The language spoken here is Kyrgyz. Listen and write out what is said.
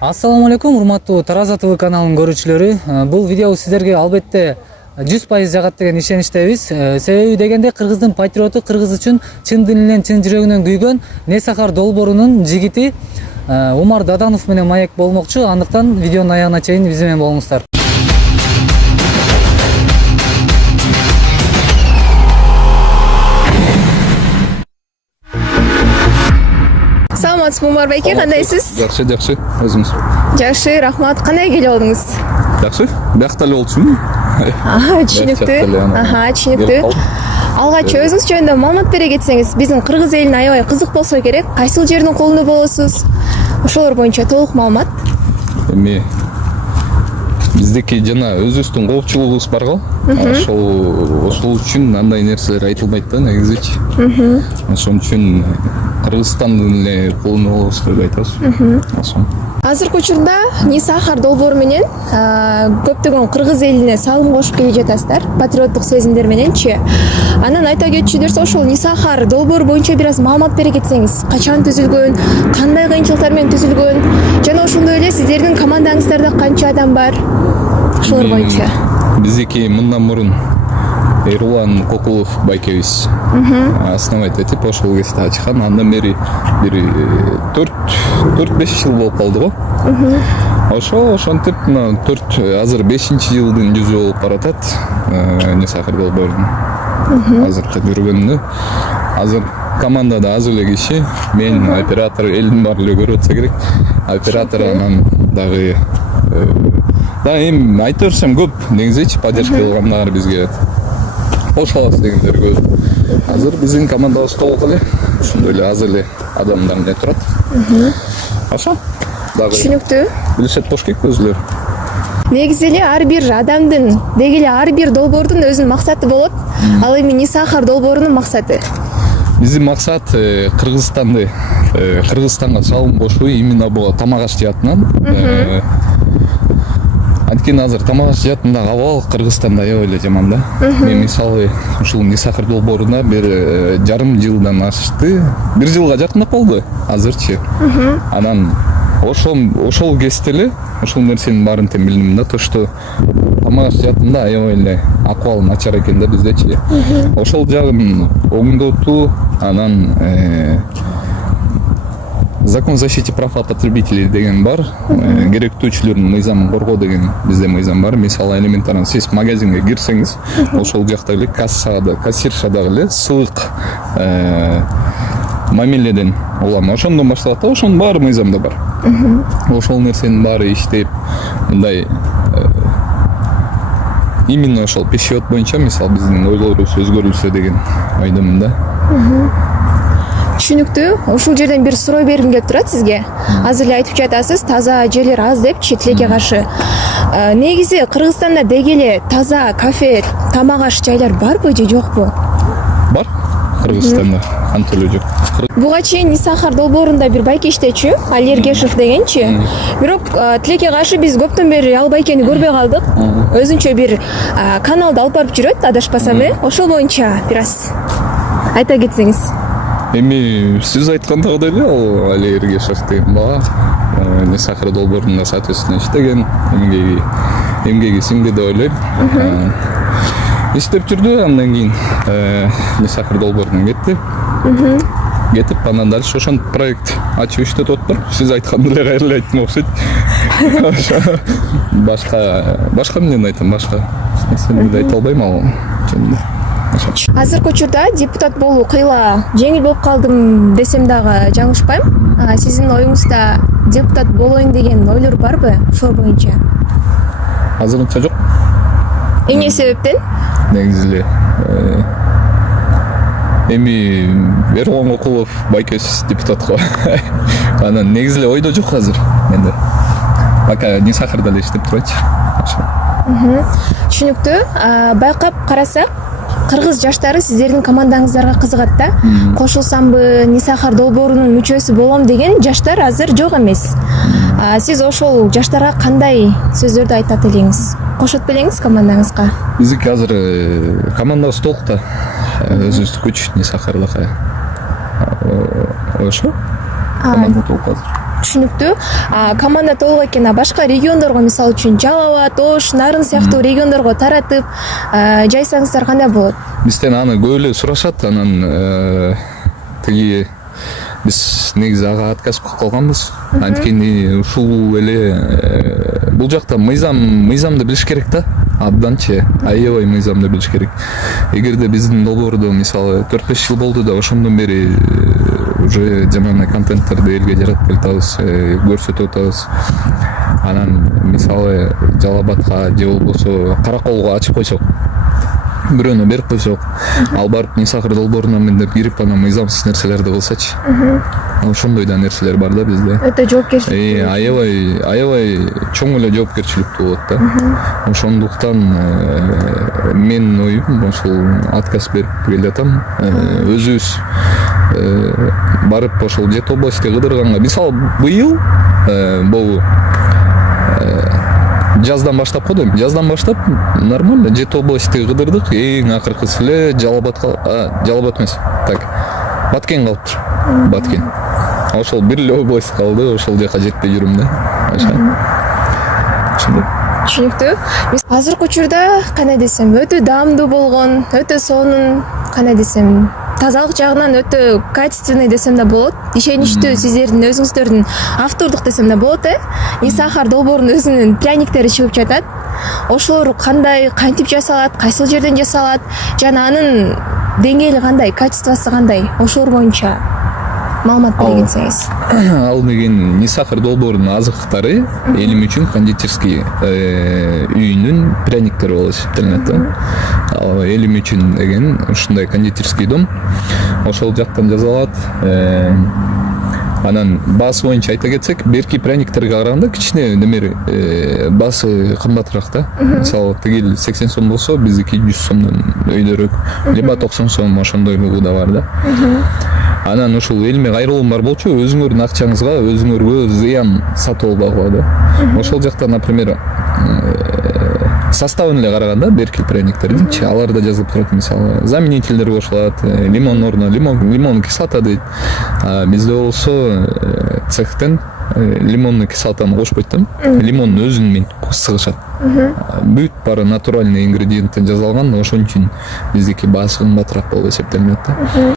Ассаламу алейкум, урматтуу Тараза ТВ каналынын көрүүчүлөрү. Бул видео сиздерге албетте 100% жагат деген ишеничтебиз. Себеби дегенде кыргыздын патриоту, кыргыз үчүн чын дилинен, чын жүрөгүнөн күйгөн Несахар долбоорунун жигити Умар Даданов менен маек болмокчу. Андыктан видеонун аягына чейин биз менен болуңуздар. Саламатсызбы Умар байке, кандайсыз? Жакшы, өзүңүз. Жакшы, рахмат. Кандай келип алдыңыз? Жакшы. Биякта эле болчумун. Түшүнүктүү. Түшүнүктүү. Алгач өзүңүз жөнүндө маалымат бере кетсеңиз, биздин кыргыз элине аябай кызык болсо керек. Кайсыл жердин колунда болосуз? Ошолор боюнча толук маалымат. Эми биздики жана өзүбүздүн коопчулугубуз бар го. Ошол үчүн андай нерселер айтылбайт да негизичи. Ошон үчүн Кыргызстандын эле колунда болобуз деп айтабыз. Ошон. Азыркы учурда Несахар долбоору менен көптөгөн кыргыз элине салым кошуп келе жатасыздар, патриоттук сезимдер мененчи. Анан айта кетчү дерсе, ошол Несахар долбоору боюнча бир аз маалымат бере кетсеңиз, качан түзүлгөн, кандай кыйынчылыктар менен түзүлгөн, жана ошондой эле сиздердин командаңыздарда канча адам бар? Ошолор боюнча. Биздики мындан мурун Эрулан Кокулов байкебиз основать этип ошол кезде ачкан. Андан бери бир 4-5 жыл болуп калды го. Ошентип азыр 5-жылдын жүзү болуп баратат Несахар долбоорунун. Азыркы жүргөнүнө. Азыр командада аз эле киши, мен оператор, элдин баары эле көрүп атса керек. Оператор анан дагы эми айта берсем көп негизичи поддержка кылгандар бизге. Кошулабыз дегендер көп. Азыр биздин командабыз толук эле, ошондой эле аз эле адамдар эле турат. Ошо. Дагы Түшүнүктүү. Билишет болуш керек өзүлөрү. Негизи эле ар бир адамдын, деги эле ар бир долбоордун өзүнүн максаты болот. Ал эми Несахар долбоорунун максаты. Биздин максат Кыргызстанга салым кошуу именно буга тамак аш жаатынан. Анткени азыр тамак аш жаатындагы абал Кыргызстанда аябай эле жаман да. Мен мисалы ушул Несахар долбооруна бир жарым жылдан ашты. 1 жылга жакындап калды азырчы. Анан ошол кезде эле ошол нерсенин баарын тең билдим да, то что тамак аш жаатында аябай эле акыбал начар экен да биздечи. Ошол жагын оңдотуу, анан закон о защите прав потребителей деген бар, керектүүчүлөрдүн мыйзамын коргоо деген бизде мыйзам бар. Мисалы элементарно сиз магазинге кирсеңиз, ошол жакта эле кассиршада эле сылык мамиледен улам ошондон башталат да, ошонун баары мыйзамда бар. Ошол нерсенин баары иштеп, мындай именно ошол пищевод боюнча мисалы биздин ойлорубуз өзгөрүлсө деген ойдомун да. Түшүнүктүү. Ушул жерден бир суроо бергим келип турат сизге. Азыр эле айтып жатасыз, таза жерлер аз депчи тилекке каршы. Негизи Кыргызстанда деги эле таза кафе, тамак аш жайлар барбы же жокпу? Бар. Кыргызстанда кантип эле жок. Буга чейин Несахар долбоорунда бир байке иштечү, Али Эргешев дегенчи. Бирок тилекке каршы биз көптөн бери ал байкени көрбөй калдык. Өзүнчө бир каналды алып барып жүрөт, адашпасам, ошол боюнча бир аз айта кетсеңиз. Эми сиз айткандагыдай эле ал Али Эргешев деген бала Несахар долбоорунда соответственно иштеген, эмгеги сиңди деп ойлойм. Иштеп жүрдү, андан кийин Несахар долбоорунан кетти. Кетип анан дальше ошон проект ачып иштетип атыптыр. Сиз айткандай эле кайра эле айттым окшойт. Башка эмнени айтам, башка нерсени айта албайм ал. Азыркы учурда депутат болуу кыйла жеңил болуп калдым десем дагы жаңылышпайм. Сиздин оюңузда депутат болоюн деген ойлор барбы ошол боюнча? Азырынча жок. Эмне себептен? Негизи эле эми Эрулан Кокулов байкебиз депутат го. Анан негизи эле ойдо жок азыр менде. Пока Несахарда эле иштеп турайчы. Түшүнүктүү. Байкап карасак, кыргыз жаштары сиздердин командаңыздарга кызыгат да. Кошулсамбы, Несахар долбоорунун мүчөсү болом деген жаштар азыр жок эмес. Сиз ошол жаштарга кандай сөздөрдү айтат элеңиз? Кошот белеңиз командаңызга? Биздики азыр командабыз толук да. Өзүбүздүн күч Несахардакы. Ошо? Команда толук азыр. түшүнүктүү. Команда толук экен, башка региондорго мисалы үчүн Жалал Абад, Ош, Нарын сыяктуу региондорго таратып жайсаңыздар кандай болот? Бизден аны көп эле сурашат, анан тиги биз негизи ага отказ кылып калганбыз. Анткени ушул эле бул жакта мыйзамды билиш керек да. Абданчы аябай мыйзамды билиш керек. Эгерде биздин долбоордо мисалы 4-5 жыл болду да ошондон бери уже жаман контенттерди элге жаратып келатабыз, көрсөтүп атабыз. Анан мисалы Жалал Абадка же болбосо Караколго ачып койсок, бирөөнө берип койсок, ал барып Нисахар долбооруна мындеп кирип анан мыйзамсыз нерселерди кылсачы. Ошондой да нерселер бар да бизде. Өтө жоопкерчилик. Аябай чоң эле жоопкерчиликтүү болот да. Ошондуктан менин оюм ошол отказ берип келатам. Өзүбүз барып ошол Жет области кыдырганга, мисалы быйыл бул жаздан баштап го дейм. Жаздан баштап нормально Жет области кыдырдык. Эң акыркысы эле Жалал Абад эмес. Так. Баткен калыптыр. Баткен. Ошол бир эле область калды, ошол жака жетпей жүрүм да. Ошондой. Түшүнүктүү. Азыркы учурда кандай десем, өтө даамдуу болгон, өтө сонун, кандай десем, тазалык жагынан өтө качественный десем да болот. Ишеничтүү сиздердин өзүңүздөрдүн автордук десем да болот, Нисахар долбоорунун өзүнүн пряниктери чыгып жатат. Ошолор кандай, кантип жасалат, кайсыл жерден жасалат, жана анын деңгээли кандай, качествосу кандай, ошолор боюнча маалымат бере кетсеңиз. Ал деген Нисахар долбоорунун азыктары элим үчүн кондитерский үйүнүн пряниктери болуп эсептелинет да. Ал элим үчүн деген ушундай кондитерский дом. Ошол жактан жасалат. Анан баасы боюнча айта кетсек, берки пряниктерге караганда кичине немери баасы кымбатыраак да. Мисалы тигил 80 сом болсо, биздики 100 сомдон өйдөрөөк, либо 90 сом ошондойлугу да бар да. Анан ушул элиме кайрылуум бар болчу, өзүңөрдүн акчаңызга өзүңөргө зыян сатып албагыла да. Ошол жакта, например, составын эле караганда берки пряниктердинчи, аларда жазылып турат, мисалы, заменительдер кошулат, лимон ордуна лимон кислота дейт. Бизде болсо цехтен лимонный кислотаны кошпойт да. Лимондун өзүн менен сыгышат. Бүт баары натуральный ингредиенттен жасалган, ошон үчүн биздики баасы кымбатыраак болуп эсептелинет да.